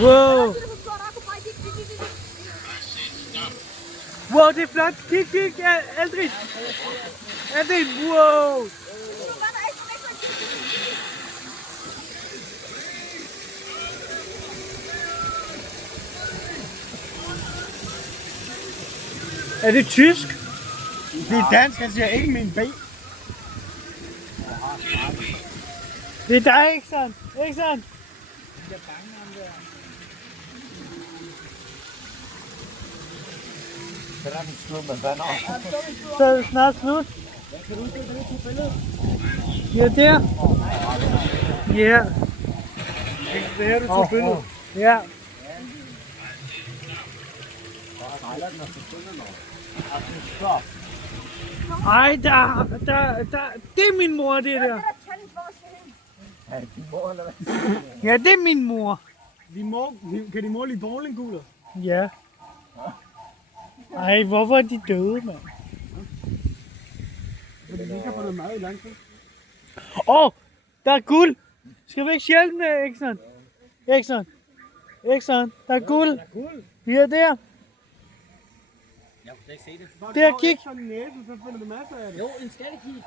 Wow. Wow, det er flot. Kig, Aldrin. Aldrin, wow. Er det tysk? Det er dansk, han siger ikke min ben. Det er dig, ikke sandt? Ikke sandt? Så er den slut med vand op. Så er det snart slut. Ja, der. Ja. Det her, du tog billedet. Ja. Ej, der, det er min mor, det der. Ja, det er min mor. Kan de måle i bowlingkugler? Ja. Ej, hvorfor er de døde, mand? Fordi de ikke har fundet mad i lang tid. Der er guld. Skal vi ikke hjælpe med, Ekson? Ekson, der er guld. Ja, der. Jeg kunne ikke se det. Der, kig. Sådan en næse, så finder du masser af det. Jo, en skattekig.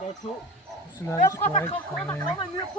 Der er to. Så lader vi sgu ikke. Der kommer en ny